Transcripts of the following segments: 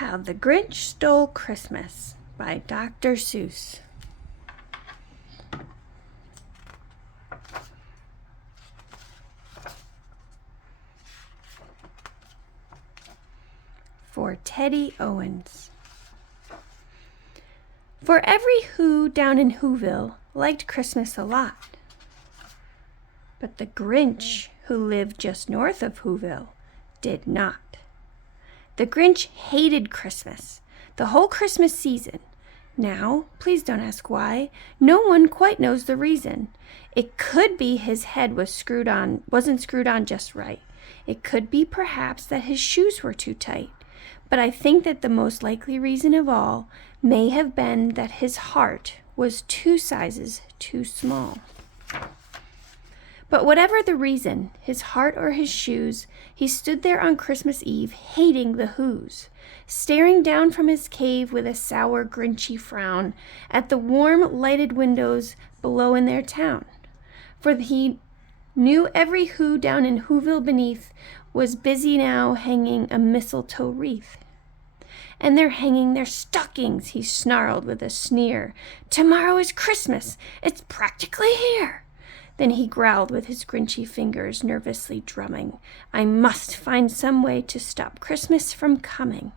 How the Grinch Stole Christmas by Dr. Seuss. For Teddy Owens. For every Who down in Whoville liked Christmas a lot. But the Grinch, who lived just north of Whoville, did not. The Grinch hated Christmas, the whole Christmas season. Now, please don't ask why. No one quite knows the reason. It could be his head wasn't screwed on just right. It could be perhaps that his shoes were too tight. But I think that the most likely reason of all may have been that his heart was 2 sizes too small. But whatever the reason, his heart or his shoes, he stood there on Christmas Eve, hating the Whos, staring down from his cave with a sour, grinchy frown at the warm, lighted windows below in their town. For he knew every Who down in Whoville beneath was busy now hanging a mistletoe wreath. And they're hanging their stockings, he snarled with a sneer. Tomorrow is Christmas. It's practically here. Then he growled with his grinchy fingers, nervously drumming. I must find some way to stop Christmas from coming.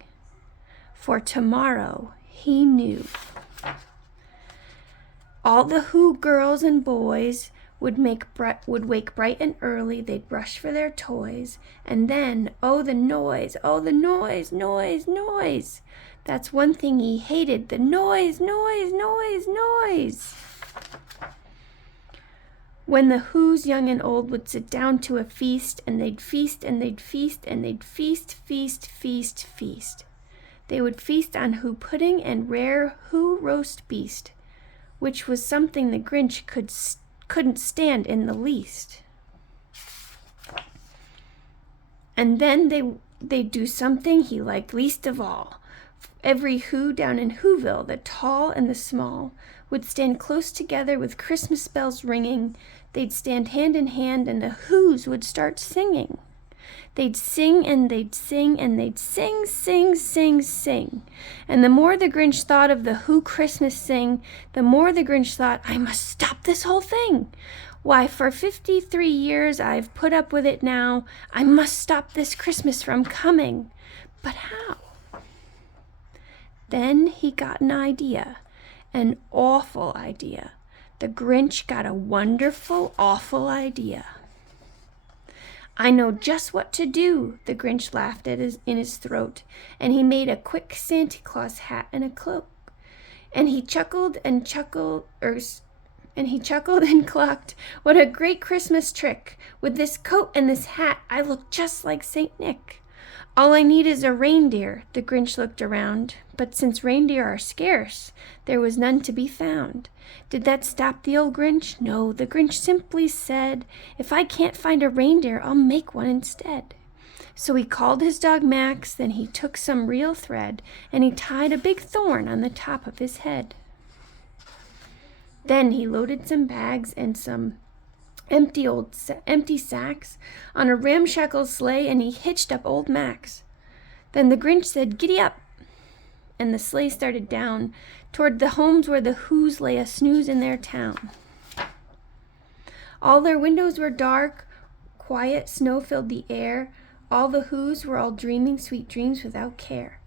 For tomorrow, he knew. All the Who girls and boys would wake bright and early. They'd rush for their toys. And then, oh, the noise, noise. That's one thing he hated, the noise. When the Whos, young and old, would sit down to a feast, and they'd feast, and they'd feast, and they'd feast. They would feast on Who pudding and rare Who roast beast, which was something the Grinch couldn't stand in the least. And then they'd do something he liked least of all. Every Who down in Whoville, the tall and the small, would stand close together with Christmas bells ringing. They'd stand hand in hand, and the Whos would start singing. They'd sing and they'd sing and they'd sing. And the more the Grinch thought of the Who Christmas sing, the more the Grinch thought, I must stop this whole thing. Why, for 53 years I've put up with it now. I must stop this Christmas from coming. But how? Then he got an idea, an awful idea. The Grinch got a wonderful, awful idea. I know just what to do, the Grinch laughed in his throat, and he made a quick Santa Claus hat and a cloak. And he chuckled and clucked, what a great Christmas trick. With this coat and this hat, I look just like Saint Nick. All I need is a reindeer, the Grinch looked around, but since reindeer are scarce, there was none to be found. Did that stop the old Grinch? No, the Grinch simply said, if I can't find a reindeer, I'll make one instead. So he called his dog Max, then he took some real thread, and he tied a big thorn on the top of his head. Then he loaded some bags and some empty sacks on a ramshackle sleigh, and he hitched up old Max. Then the Grinch said, giddy up, and the sleigh started down toward the homes where the Whos lay a snooze in their town. All their windows were dark, quiet snow filled the air. All the Whos were all dreaming sweet dreams without care.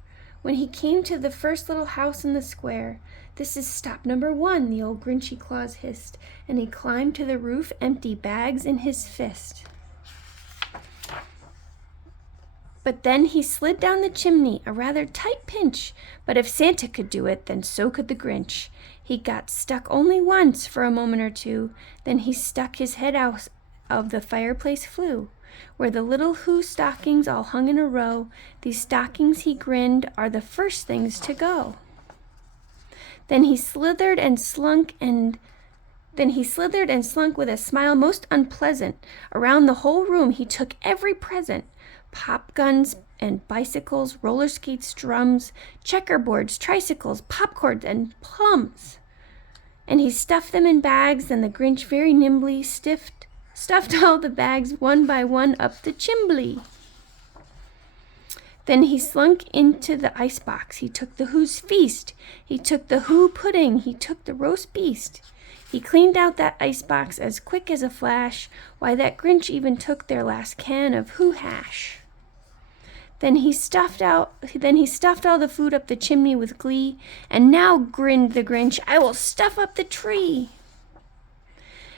When he came to the first little house in the square, this is stop number 1, the old Grinchy Claus hissed, and he climbed to the roof, empty bags in his fist. But then he slid down the chimney, a rather tight pinch, but if Santa could do it, then so could the Grinch. He got stuck only once for a moment or two, then he stuck his head out of the fireplace flue, where the little Who stockings all hung in a row. These stockings, he grinned, are the first things to go. Then he slithered and slunk with a smile most unpleasant. Around the whole room he took every present. Pop guns and bicycles, roller skates, drums, checkerboards, tricycles, popcorns, and plums. And he stuffed them in bags, and the Grinch very nimbly stuffed all the bags one by one up the chimbley. Then he slunk into the icebox. He took the Who's feast. He took the Who pudding. He took the roast beast. He cleaned out that icebox as quick as a flash. Why, that Grinch even took their last can of Who hash. Then he stuffed all the food up the chimney with glee, and now, grinned the Grinch, I will stuff up the tree.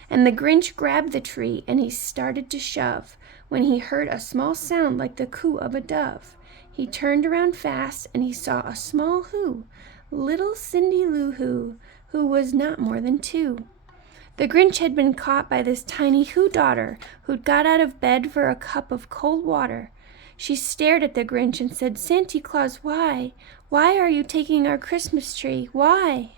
And the Grinch grabbed the tree, and he started to shove, when he heard a small sound like the coo of a dove. He turned around fast, and he saw a small Who, little Cindy Lou who was not more than 2. The Grinch had been caught by this tiny Who daughter, who'd got out of bed for a cup of cold water. She stared at the Grinch and said, Santa Claus, why? Why are you taking our Christmas tree? Why?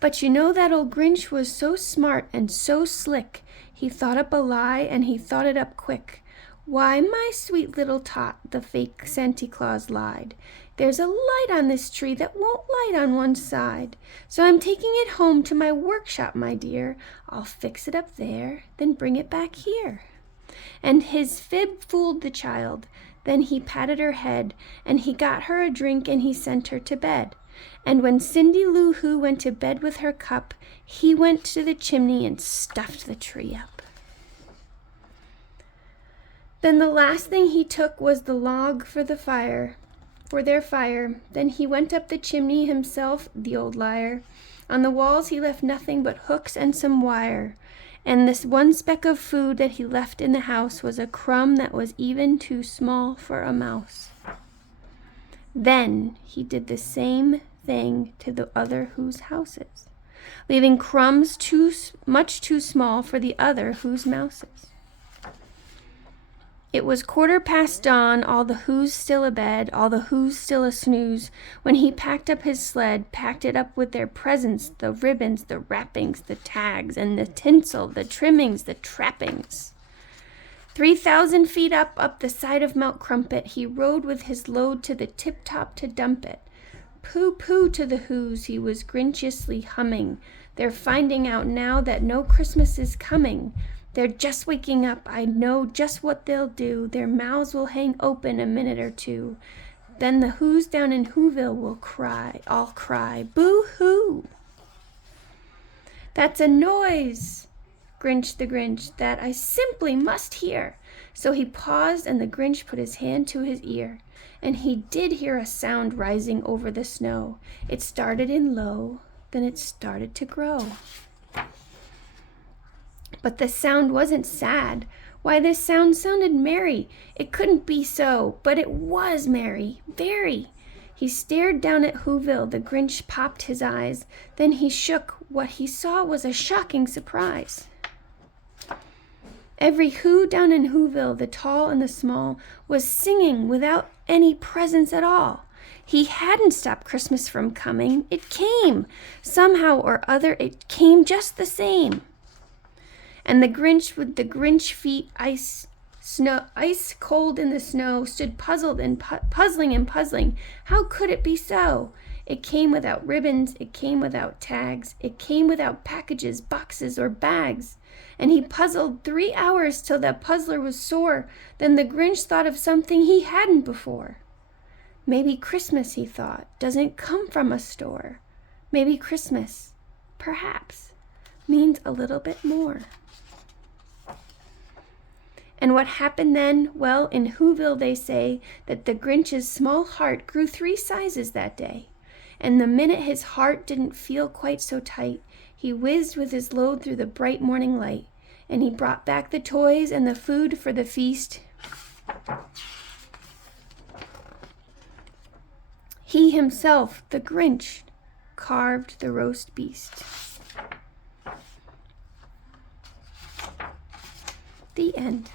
But you know that old Grinch was so smart and so slick. He thought up a lie, and he thought it up quick. Why, my sweet little tot, the fake Santa Claus lied. There's a light on this tree that won't light on one side. So I'm taking it home to my workshop, my dear. I'll fix it up there, then bring it back here. And his fib fooled the child. Then he patted her head, and he got her a drink, and he sent her to bed. And when Cindy Lou Who went to bed with her cup, he went to the chimney and stuffed the tree up. Then the last thing he took was the log for their fire. Then he went up the chimney himself, the old liar. On the walls he left nothing but hooks and some wire. And this one speck of food that he left in the house was a crumb that was even too small for a mouse. Then he did the same thing to the other Who's houses, leaving crumbs much too small for the other Who's mouses. It was 1/4 dawn, all the Who's still abed, all the Who's still a snooze, when he packed up his sled, packed it up with their presents, the ribbons, the wrappings, the tags, and the tinsel, the trimmings, the trappings. 3,000 feet up the side of Mount Crumpet, he rode with his load to the tip-top to dump it. Pooh-pooh to the Who's, he was grinchiously humming. They're finding out now that no Christmas is coming. They're just waking up, I know just what they'll do. Their mouths will hang open a minute or two. Then the Who's down in Whoville will all cry, boo-hoo. That's a noise, Grinch the Grinch, that I simply must hear. So he paused, and the Grinch put his hand to his ear. And he did hear a sound rising over the snow. It started in low, then it started to grow. But the sound wasn't sad. Why, this sound sounded merry. It couldn't be so, but it was merry, very. He stared down at Whoville. The Grinch popped his eyes. Then he shook. What he saw was a shocking surprise. Every Who down in Whoville, the tall and the small, was singing without any presents at all. He hadn't stopped Christmas from coming. It came. Somehow or other, it came just the same. And the Grinch with the Grinch feet ice cold in the snow stood puzzled and puzzling. How could it be so? It came without ribbons, it came without tags, it came without packages, boxes, or bags. And he puzzled 3 hours till that puzzler was sore. Then the Grinch thought of something he hadn't before. Maybe Christmas, he thought, doesn't come from a store. Maybe Christmas, perhaps, means a little bit more. And what happened then? Well, in Whoville they say that the Grinch's small heart grew 3 sizes that day. And the minute his heart didn't feel quite so tight, he whizzed with his load through the bright morning light. And he brought back the toys and the food for the feast. He himself, the Grinch, carved the roast beast. The end.